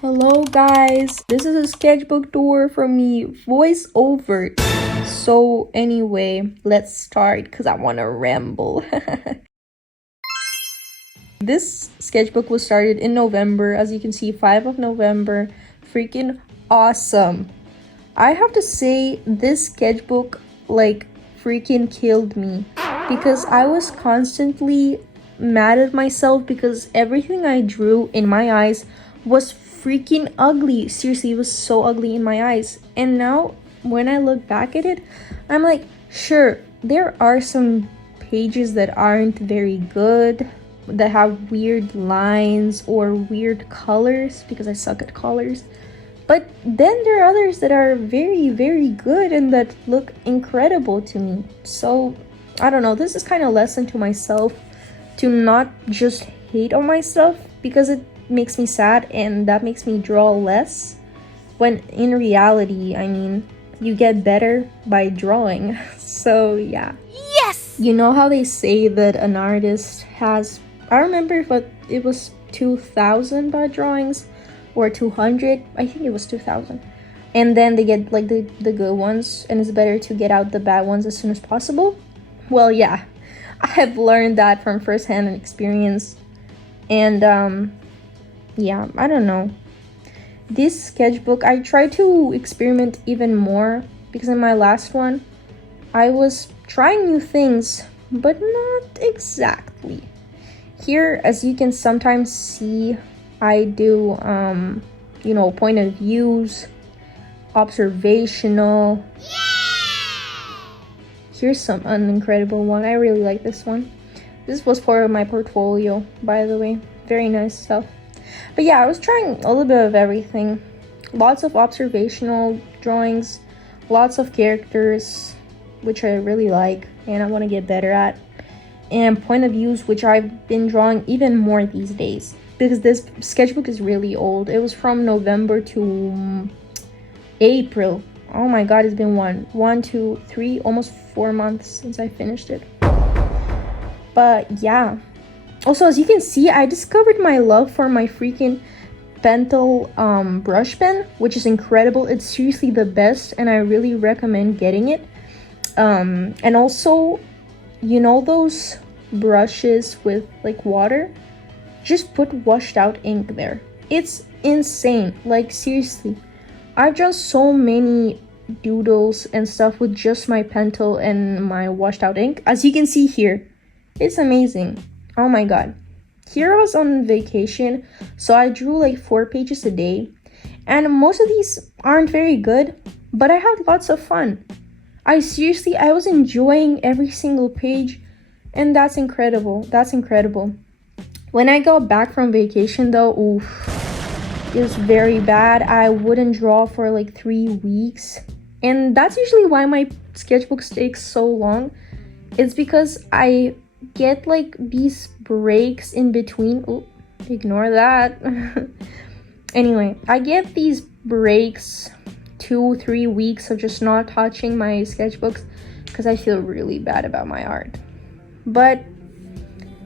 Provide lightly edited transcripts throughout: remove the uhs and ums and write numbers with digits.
Hello guys, this is a sketchbook tour from me, voiceover. So anyway, let's start because I want to ramble. This sketchbook was started in November, as you can see, 5 of November. Freaking awesome. I have to say this sketchbook freaking killed me because I was constantly mad at myself because everything I drew in my eyes was freaking ugly. Seriously, it was so ugly in my eyes. And now when I look back at it, I'm like, sure, there are some pages that aren't very good, that have weird lines or weird colors because I suck at colors. But then there are others that are very, very good and that look incredible to me. So I don't know, this is kind of a lesson to myself to not just hate on myself because it makes me sad and that makes me draw less, when in reality, I mean, you get better by drawing. So yeah. Yes! You know how they say that an artist has, I remember what it was, 2,000 bad drawings or 200, I think it was 2,000, and then they get like the good ones, and it's better to get out the bad ones as soon as possible. Well, yeah, I have learned that from first-hand experience. And yeah, I don't know, this sketchbook I try to experiment even more because in my last one I was trying new things, but not exactly. Here, as you can sometimes see, I do point of views, observational. Here's an incredible one. I really like this one. This was for my portfolio, by the way. Very nice stuff. But yeah, I was trying a little bit of everything. Lots of observational drawings, lots of characters, which I really like and I want to get better at, and point of views, which I've been drawing even more these days because this sketchbook is really old. It was from November to April. Oh my god, it's been one, 2, 3, almost 4 months since I finished it. But yeah, also as you can see, I discovered my love for my freaking Pentel brush pen, which is incredible. It's seriously the best and I really recommend getting it. And also, you know those brushes with like water, just put washed out ink there. It's insane, like seriously. I've drawn so many doodles and stuff with just my Pentel and my washed out ink, as you can see here. It's amazing. Oh my god. Here I was on vacation, so I drew like 4 pages a day, and most of these aren't very good, but I had lots of fun. I was enjoying every single page, and that's incredible. That's incredible. When I got back from vacation though, oof, it was very bad. I wouldn't draw for like 3 weeks, and that's usually why my sketchbooks take so long. It's because I get like these breaks in between. Oh, ignore that. Anyway, I get these breaks, 2-3 weeks of just not touching my sketchbooks because I feel really bad about my art. But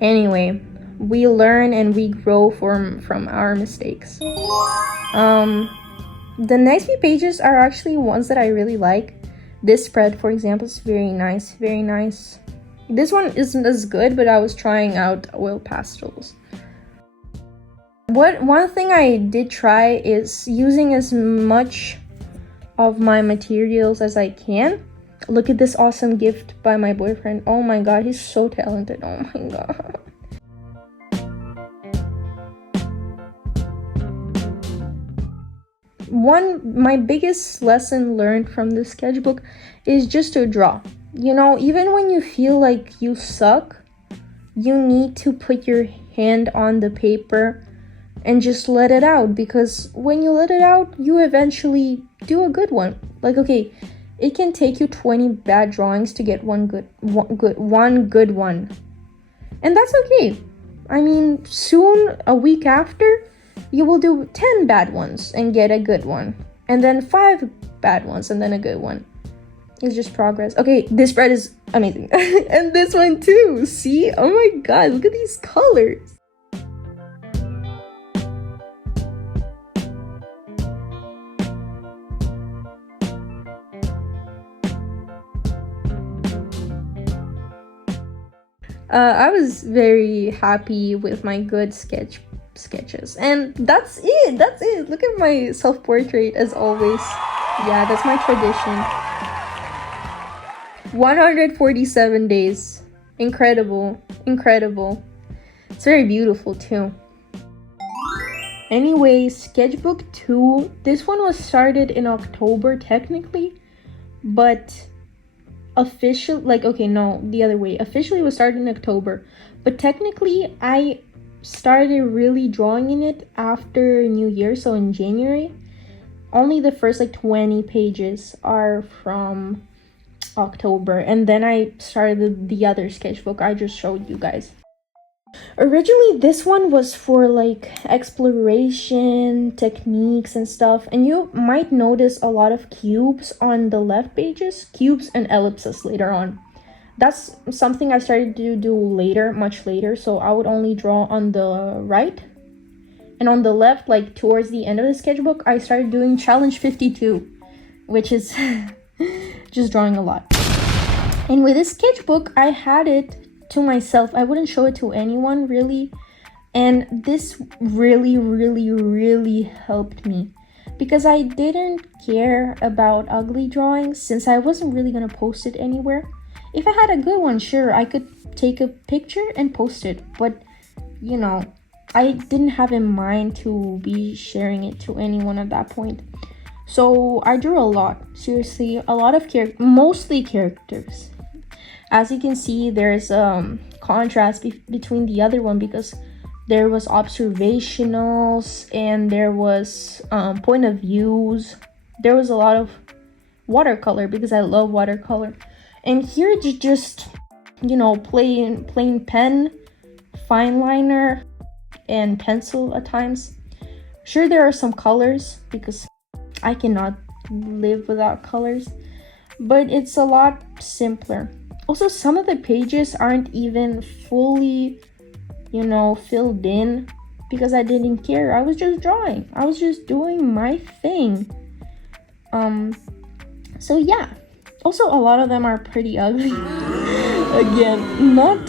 anyway, we learn and we grow from our mistakes. The next few pages are actually ones that I really like. This spread, for example, is very nice, very nice. This one isn't as good, but I was trying out oil pastels. One thing I did try is using as much of my materials as I can. Look at this awesome gift by my boyfriend. Oh my god, he's so talented. Oh my god. My biggest lesson learned from this sketchbook is just to draw. You know, even when you feel like you suck, you need to put your hand on the paper and just let it out, because when you let it out, you eventually do a good one. Like, okay, it can take you 20 bad drawings to get one good one. And that's okay. I mean, soon, a week after, you will do 10 bad ones and get a good one. And then 5 bad ones and then a good one. It's just progress. Okay, this spread is amazing. And this one too. See? Oh my god, look at these colors. I was very happy with my good sketches, and that's it. Look at my self-portrait as always. Yeah, that's my tradition. 147 days. Incredible. It's very beautiful too. Anyway, sketchbook 2, this one was started in October technically, but officially, like, okay, no, the other way. Officially it was started in October, but technically I started really drawing in it after New Year, so in January. Only the first like 20 pages are from October, and then I started the other sketchbook I just showed you guys. Originally this one was for like exploration techniques and stuff, and you might notice a lot of cubes on the left pages, cubes and ellipses later on. That's something I started to do later, much later, so I would only draw on the right, and on the left, like towards the end of the sketchbook, I started doing challenge 52, which is just drawing a lot. Anyway, this sketchbook, I had it to myself. I wouldn't show it to anyone really, and this really helped me because I didn't care about ugly drawings since I wasn't really gonna post it anywhere. If I had a good one, sure, I could take a picture and post it, but you know, I didn't have in mind to be sharing it to anyone at that point. So I drew a lot, seriously, a lot of mostly characters. As you can see, there's contrast between the other one because there was observationals and there was point of views. There was a lot of watercolor because I love watercolor. And here it's just, you know, plain pen, fine liner, and pencil at times. Sure, there are some colors because I cannot live without colors, but it's a lot simpler. Also, some of the pages aren't even fully, you know, filled in because I didn't care. I was just drawing. I was just doing my thing. So yeah. Also, a lot of them are pretty ugly. Again, not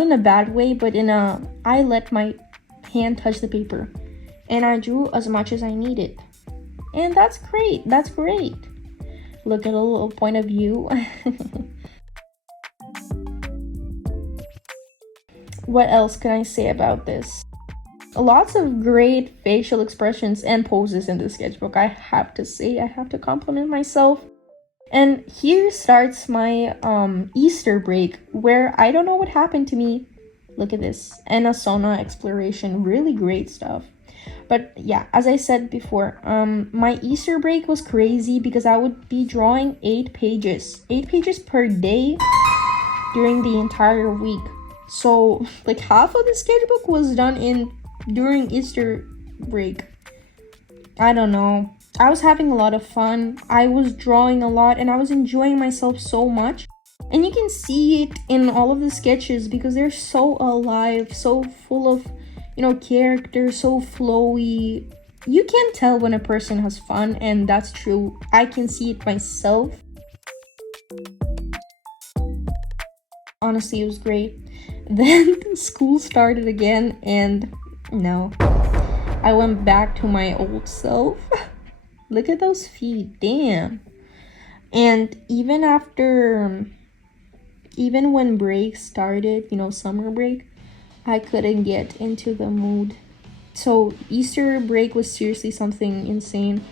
in a bad way, but I let my hand touch the paper and I drew as much as I needed. And that's great. Look at a little point of view. What else can I say about this? Lots of great facial expressions and poses in the sketchbook. I have to say, I have to compliment myself. And here starts my Easter break, where I don't know what happened to me. Look at this. And a sauna exploration. Really great stuff. But yeah, as I said before, my Easter break was crazy because I would be drawing 8 pages per day during the entire week. So like half of the sketchbook was done during Easter break. I don't know. I was having a lot of fun. I was drawing a lot and I was enjoying myself so much. And you can see it in all of the sketches because they're so alive, so full of, you know, characters, so flowy. You can tell when a person has fun, and that's true. I can see it myself. Honestly, it was great. Then school started again, and no, I went back to my old self. Look at those feet, damn. And even when break started, you know, summer break, I couldn't get into the mood. So Easter break was seriously something insane.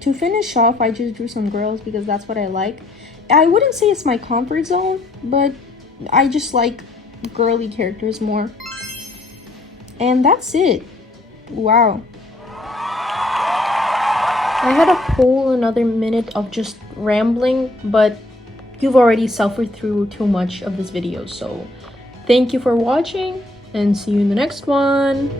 To finish off, I just drew some girls because that's what I like. I wouldn't say it's my comfort zone, but I just like girly characters more. And that's it. Wow. I had a whole another minute of just rambling, but you've already suffered through too much of this video, so thank you for watching and see you in the next one.